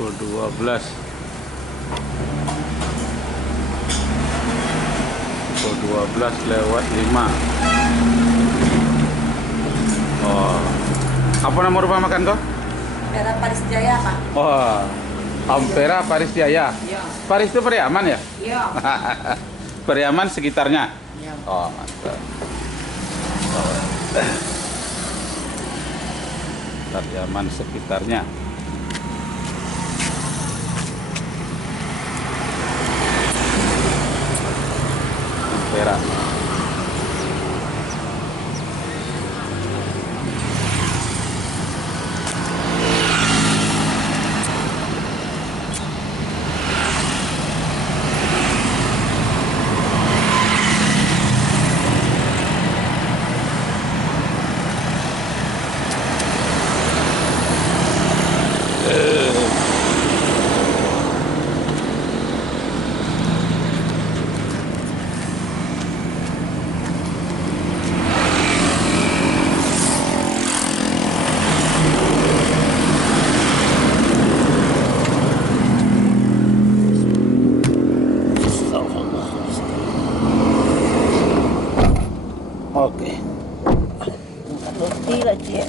pukul 12. Pukul 12:05. Oh. Apa nama rumah makan kau? Daerah Paris Jaya, Pak. Oh. Ampera Paris Jaya. Iya. Paris itu Periaman ya? Iya. Periaman sekitarnya. Iya. Oh, mantap. Periaman sekitarnya. Ampera. Oke. Roti lah, Cik.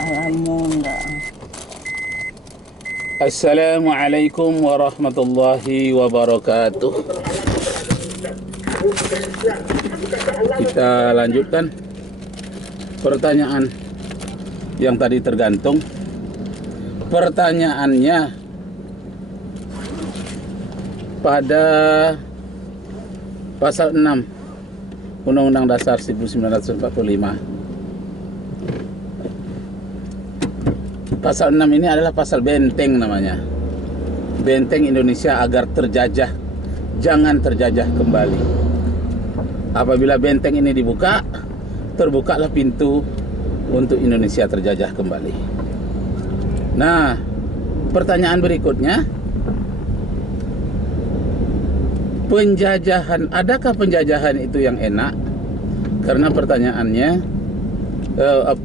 Alhamdulillah. Assalamualaikum warahmatullahi wabarakatuh. Kita lanjutkan pertanyaan yang tadi tergantung. Pertanyaannya pada pasal 6 Undang-Undang Dasar 1945. Pasal 6 ini adalah pasal benteng namanya. Benteng Indonesia agar terjajah, jangan terjajah kembali. Apabila benteng ini dibuka, terbukalah pintu untuk Indonesia terjajah kembali. Nah, pertanyaan berikutnya, penjajahan, adakah penjajahan itu yang enak? Karena pertanyaannya,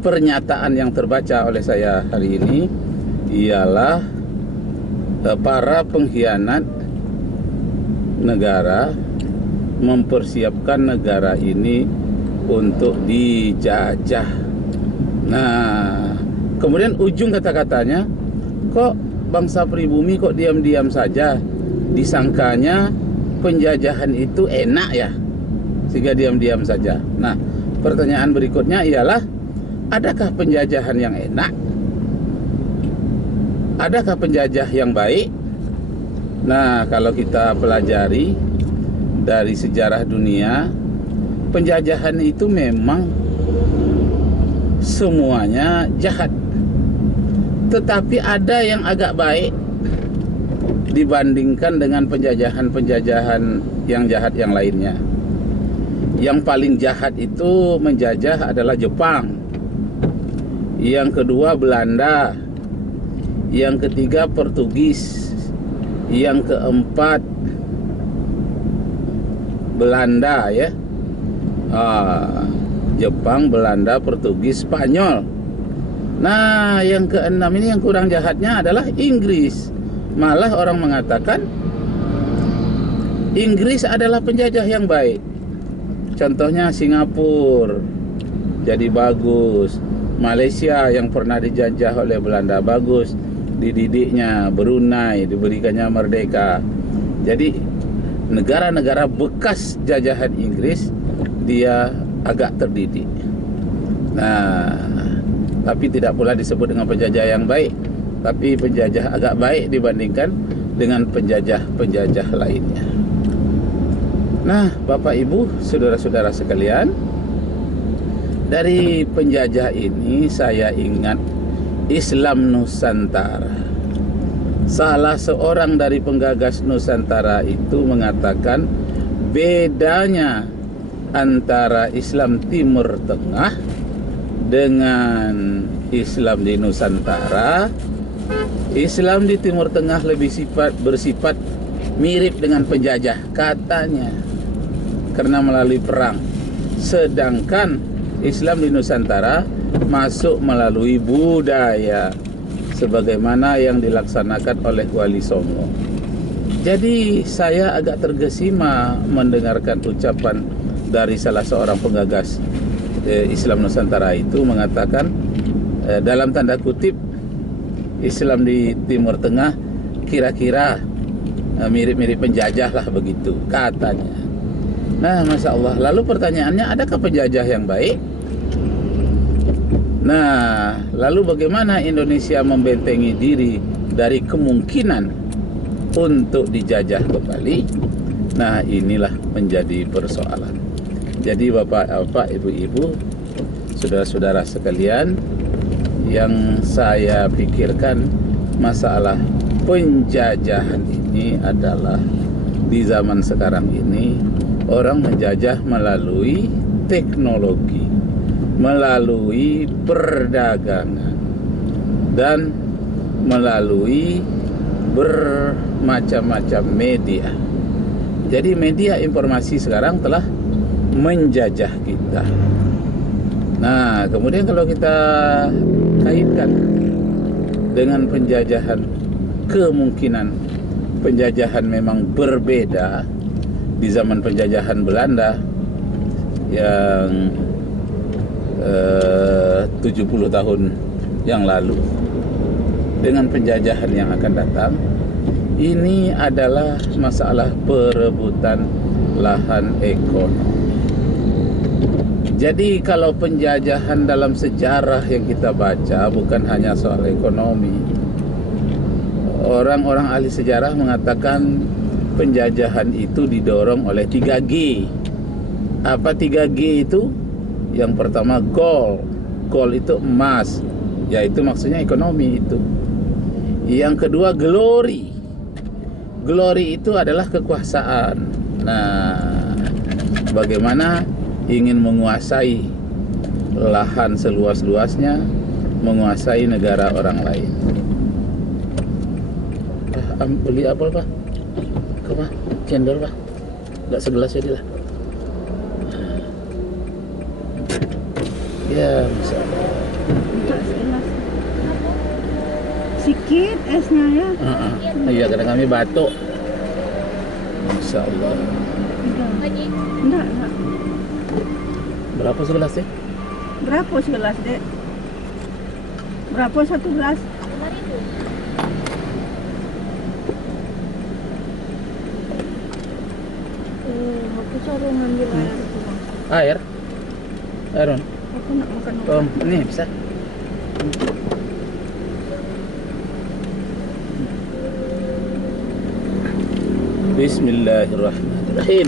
pernyataan yang terbaca oleh saya hari ini ialah para pengkhianat negara mempersiapkan negara ini untuk dijajah. Nah, kemudian ujung kata-katanya, kok bangsa pribumi kok diam-diam saja, disangkanya penjajahan itu enak ya, sehingga diam-diam saja. Nah, pertanyaan berikutnya ialah, adakah penjajahan yang enak? Adakah penjajah yang baik? Nah, kalau kita pelajari dari sejarah dunia, penjajahan itu memang semuanya jahat. Tetapi ada yang agak baik dibandingkan dengan penjajahan-penjajahan yang jahat yang lainnya. Yang paling jahat itu menjajah adalah Jepang. Yang kedua Belanda. Yang ketiga Portugis. Yang keempat Belanda ya. Jepang, Belanda, Portugis, Spanyol. Nah, yang keenam ini yang kurang jahatnya adalah Inggris. Malah orang mengatakan Inggris adalah penjajah yang baik. Contohnya Singapura jadi bagus, Malaysia yang pernah dijajah oleh Belanda bagus, dididiknya, Brunei diberikannya merdeka. Jadi negara-negara bekas jajahan Inggris dia agak terdidik. Nah, tapi tidak pula disebut dengan penjajah yang baik, tapi penjajah agak baik dibandingkan dengan penjajah-penjajah lainnya. Nah, Bapak Ibu, saudara-saudara sekalian, dari penjajah ini saya ingat Islam Nusantara. Salah seorang dari penggagas Nusantara itu mengatakan bedanya antara Islam Timur Tengah dengan Islam di Nusantara. Islam di Timur Tengah lebih bersifat mirip dengan penjajah katanya, karena melalui perang. Sedangkan Islam di Nusantara masuk melalui budaya. sebagaimana yang dilaksanakan oleh Wali Songo. Jadi saya agak tergesima mendengarkan ucapan dari salah seorang penggagas Islam Nusantara itu mengatakan dalam tanda kutip Islam di Timur Tengah kira-kira mirip-mirip penjajah lah begitu katanya. Nah, Masya Allah. Lalu pertanyaannya, adakah penjajah yang baik? Nah, lalu bagaimana Indonesia membentengi diri dari kemungkinan untuk dijajah kembali? Nah, inilah menjadi persoalan. Jadi bapak-bapak, ibu-ibu, saudara-saudara sekalian, yang saya pikirkan masalah penjajahan ini adalah di zaman sekarang ini orang menjajah melalui teknologi, melalui perdagangan, dan melalui bermacam-macam media. Jadi media informasi sekarang telah menjajah kita. Nah, kemudian kalau kita kaitkan dengan penjajahan, kemungkinan penjajahan memang berbeda di zaman penjajahan Belanda yang 70 tahun yang lalu dengan penjajahan yang akan datang. Ini adalah masalah perebutan lahan ekonomi. Jadi kalau penjajahan dalam sejarah yang kita baca bukan hanya soal ekonomi. Orang-orang ahli sejarah mengatakan penjajahan itu didorong oleh 3G. Apa 3G itu? Yang pertama gold. Gold itu emas, yaitu maksudnya ekonomi itu. Yang kedua glory. Glory itu adalah kekuasaan. Nah, bagaimana ingin menguasai lahan seluas-luasnya, menguasai negara orang lain. Beli apel, Pak? Apa? Cendol, Pak? Enggak segelas jadi lah. Ya, Masya Allah. Enggak segelas. Sikit esnya ya. Iya, kadang kami batuk. Masya Allah. Enggak. Berapa segelas sih? Berapa segelas, Dek? Berapa satu gelas? 5.000. Aku cari ngambil air itu, Bang. Air? Airun? Aku nak makan. Oh, ini bisa. Bismillahirrahmanirrahim.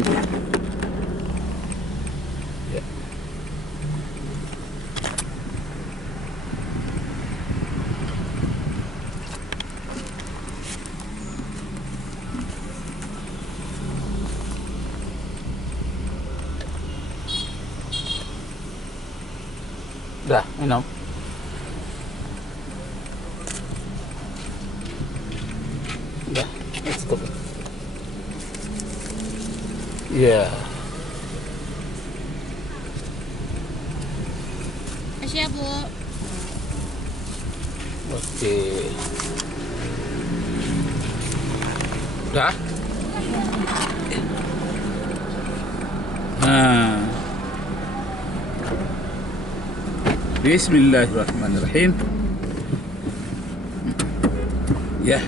Ya. Dah, minum. Dah, cukup. Ya. Kasih ya, Bu. Oke. Dah. Nah. Bismillahirrahmanirrahim. Ya.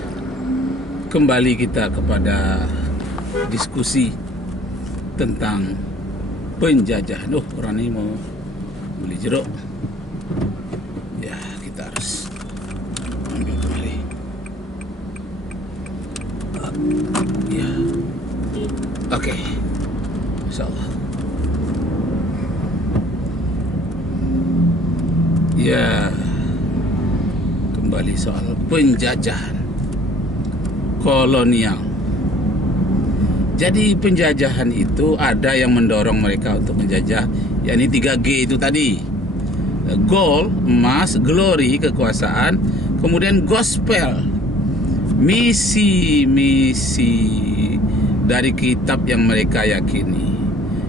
Kembali kita kepada diskusi tentang penjajahan. Oh, orang ini mau beli jeruk. Ya, kita harus ambil kembali. Ya. Oke. Insyaallah. Ya. Kembali soal penjajahan kolonial. Jadi penjajahan itu ada yang mendorong mereka untuk menjajah, yakni 3G itu tadi. Gold, emas, glory, kekuasaan, kemudian gospel, misi dari kitab yang mereka yakini.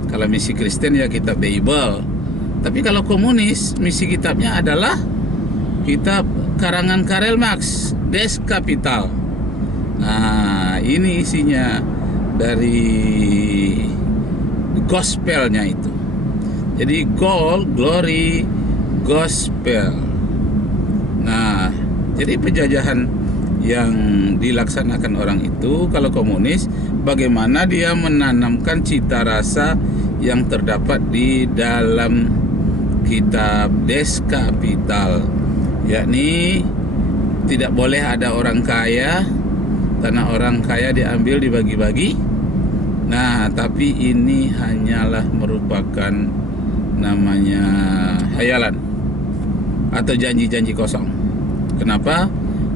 Kalau misi Kristen ya kitab Bible. Tapi kalau komunis, misi kitabnya adalah kitab karangan Karl Marx, Das Kapital. Nah, ini isinya dari gospelnya itu. Jadi gold, glory, gospel. Nah, jadi penjajahan yang dilaksanakan orang itu, kalau komunis, bagaimana dia menanamkan cita rasa yang terdapat di dalam kitab Das Kapital, yakni tidak boleh ada orang kaya, tanah orang kaya diambil dibagi-bagi. Nah, tapi ini hanyalah merupakan namanya hayalan atau janji-janji kosong. Kenapa?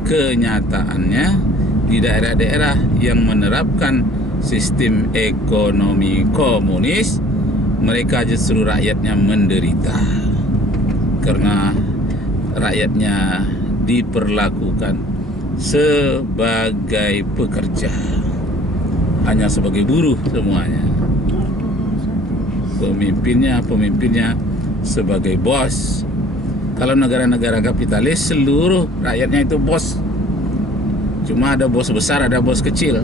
Kenyataannya di daerah-daerah yang menerapkan sistem ekonomi komunis, mereka justru rakyatnya menderita karena rakyatnya diperlakukan sebagai pekerja, hanya sebagai buruh semuanya. Pemimpinnya sebagai bos. Kalau negara-negara kapitalis, seluruh rakyatnya itu bos. Cuma ada bos besar, ada bos kecil.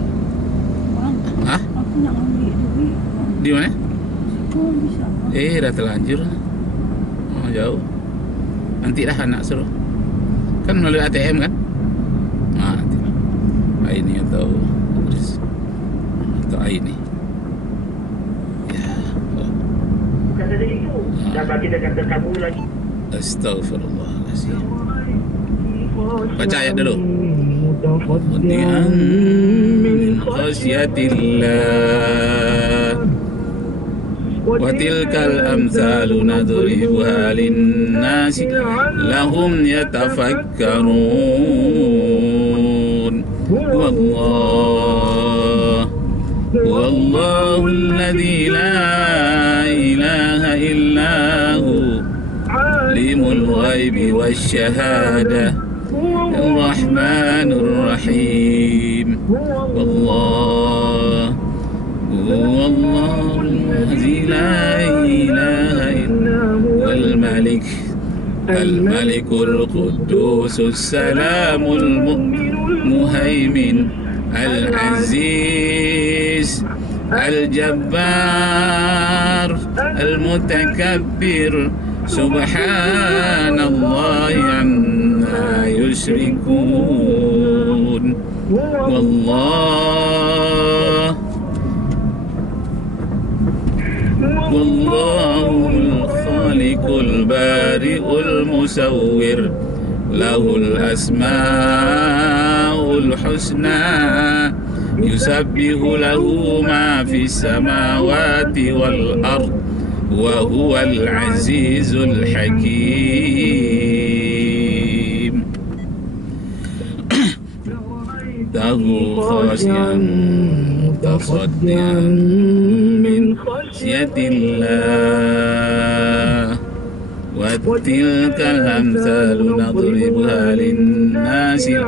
Hah? Aku nak ambil duit. Di mana? Oh, bisa. Dah terlanjur. Oh, jauh. Nanti dah anak suruh. Kan melalui ATM kan? Nah, nanti. Ini atau ini. Ya. Bukan saja itu, dah bagi dekat kamu lagi. Astagfirullahaladzim. Baca ayat dulu. Min khasyatillah wa tilkal amsalu nadribuha linnasi lahum yatafakkarun. Wallahu alladhi la ilaha illa hu alimul ghaibi wasyahada Ar-Rahmanur Rahim. Wallahu alladzi la ilaha illa huwal malik al-malikul quddusus salamul muhaimin al-aziz al-jabbar al-mutakabbir subhanallahi amma yushrikun. Wallahul khaliqul bari'ul musawwir lahul asmaul husna yusabbihu lahu ma fis samawati wal ard wa huwal azizul hakim. Tahu khasyan mutasaddian min khasyatillah wa tilkal amsalu nadribuha linnasi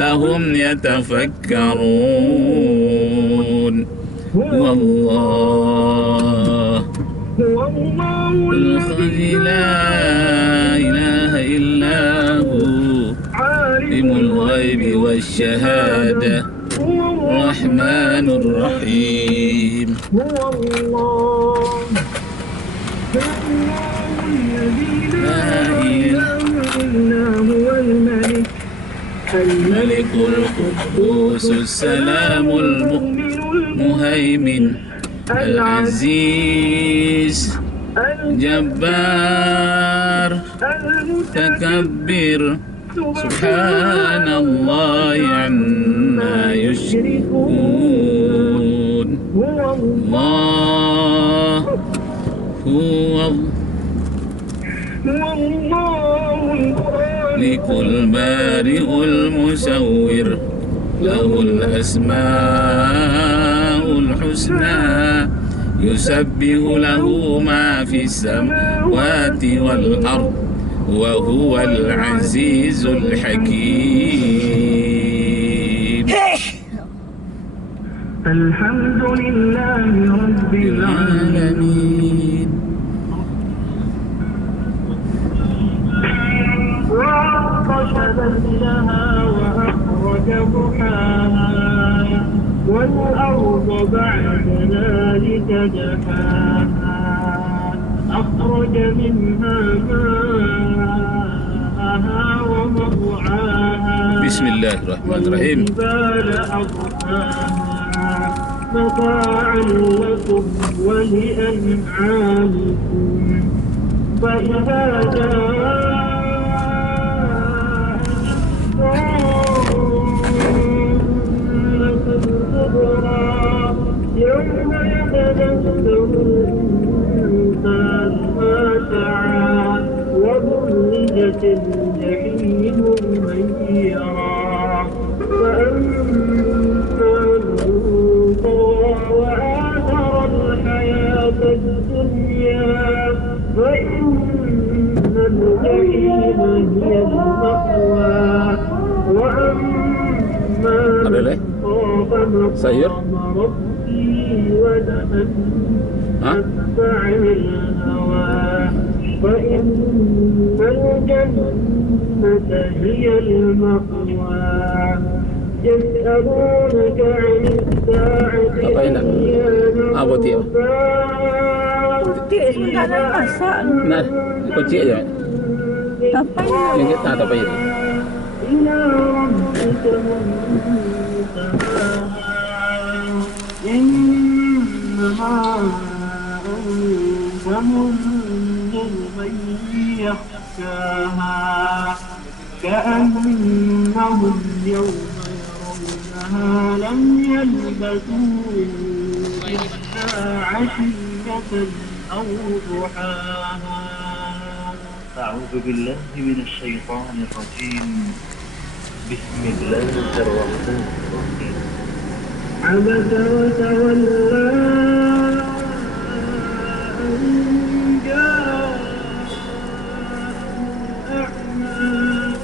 lahum yatafakkarun. Alladzi la ilaha illa hu alimul ghaibi wasyahada Rahmanur Rahim. Malikul Quddus Salamul Muhaimin Al-Aziz Jabbar Takabbir Subhanallah amma yushrikun. Allah huwa likul bari'ul musawwir lahul asmaul husna yusabbihu lahu ma fis samawati wal ard wa huwal azizul hakim. Alhamdulillahi rabbil alamin. سبيلها وأخرج ضحاها والأرض بعد ذلك دحاها أخرج منها ماءها ومرعاها بسم الله الرحمن الرحيم. والجبال أرساها متاعا لكم ولأنعامكم فإذا يوم يتذكر الإنسان ما سعى وبرزت الجحيم من يرى فأما من طغى وآثر الحياة الدنيا فإن الجحيم هي المأوى وأما من خاف مقام ربه ونهى النفس عن الهوى فإن الجنة هي المأوى يسألونك عن الساعة أيان مرساها Kunci makanan masak. Nah, kunci aja. Apa ya? Yang kita apa itu? إلى ربك منتهاها إنما أنت منذر من يخشاها كأنهم يوم يرونها لم يلبثوا إلا عشية أو ضحاها. أعوذ بالله من الشيطان الرجيم. بسم الله الرحمن الرحيم. عبس وتولى أن جاءه الأعمى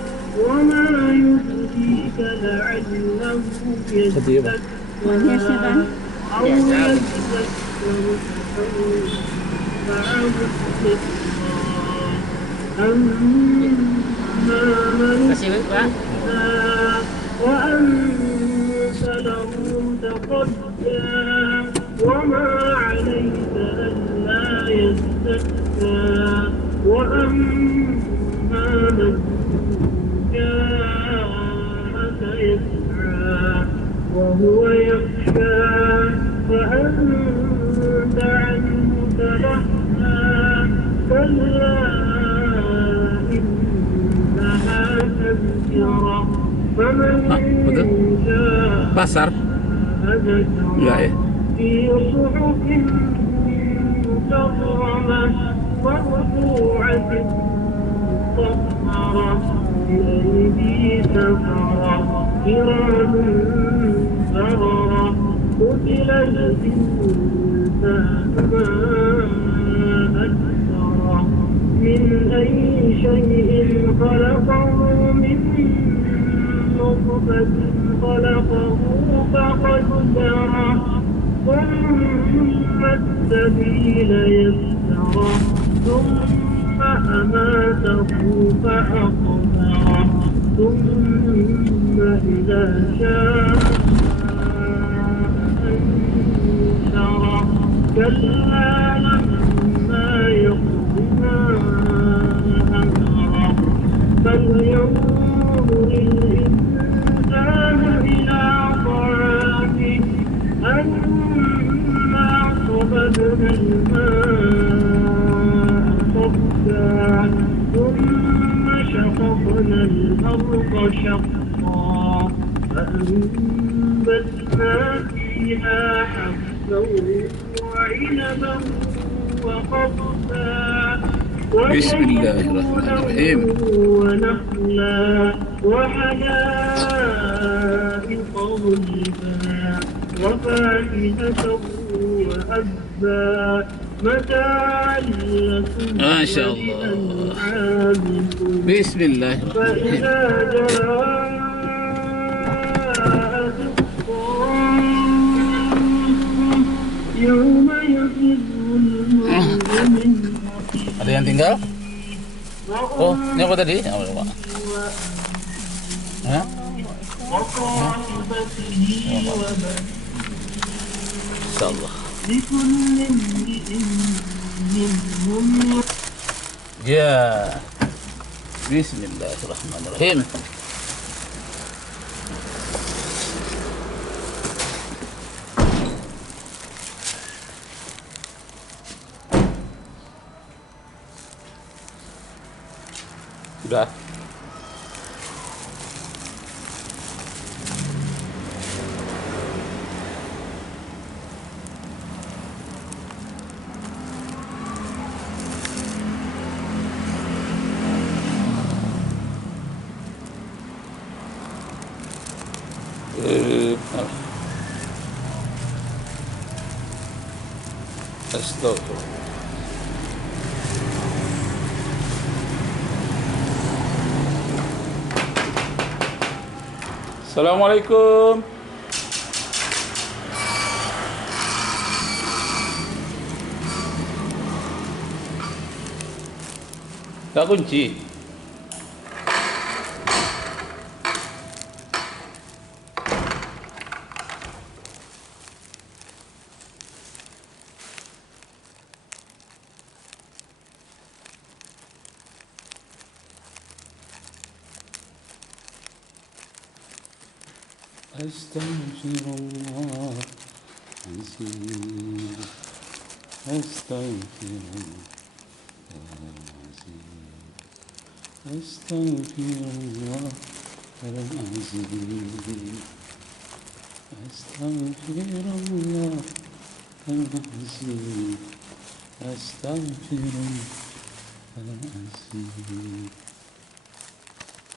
وما يدريك لعله يزكى أو يذكر فأنفعه الذكرى أما من وأنت له تقدى وما عليك ألا يزكى وأما من جاءك يسعى وهو يخشى فأنت عنه تلهى كلا إنها تذكرة فمن شاء Pasar? Enggak ya? في صحف مكرمة مرفوعة مطهرة بأيدي سفرة كرام بررة قتل الإنسان ما أكثره من أي شيء خلقه من نطفة خلقه فقدره ثم السبيل يسره ثم أماته فأقبره ثم إذا شاء أنشره كلا لما يقض ما أمره فلينظر الإنسان إلى طعامه أنا صببنا الماء صبا ثم شققنا الأرض شقا فأنبتنا فيها حبا وعنبا وقضبا بسم الله الرحمن الرحيم. ونخلا وحدائق غلبا وفاكهة وأبا متاعا لكم ما شاء الله. ولأنعامكم بسم الله الرحمن الرحيم. فإذا جاءت الطامة يوم يفر المرء من Ada yang tinggal? Oh, ini apa tadi? أخيه Hah? وصاحبته وبنيه Insyaallah. لكل امرئ منهم Ya. Bismillahirrahmanirrahim. Sudah. Astagfirullah. Assalamualaikum. Tak kunci. Astaghfirullah azim. Astaghfirullah azim. Astaghfirullah azim. Astaghfirullah azim. Astaghfirullah azim.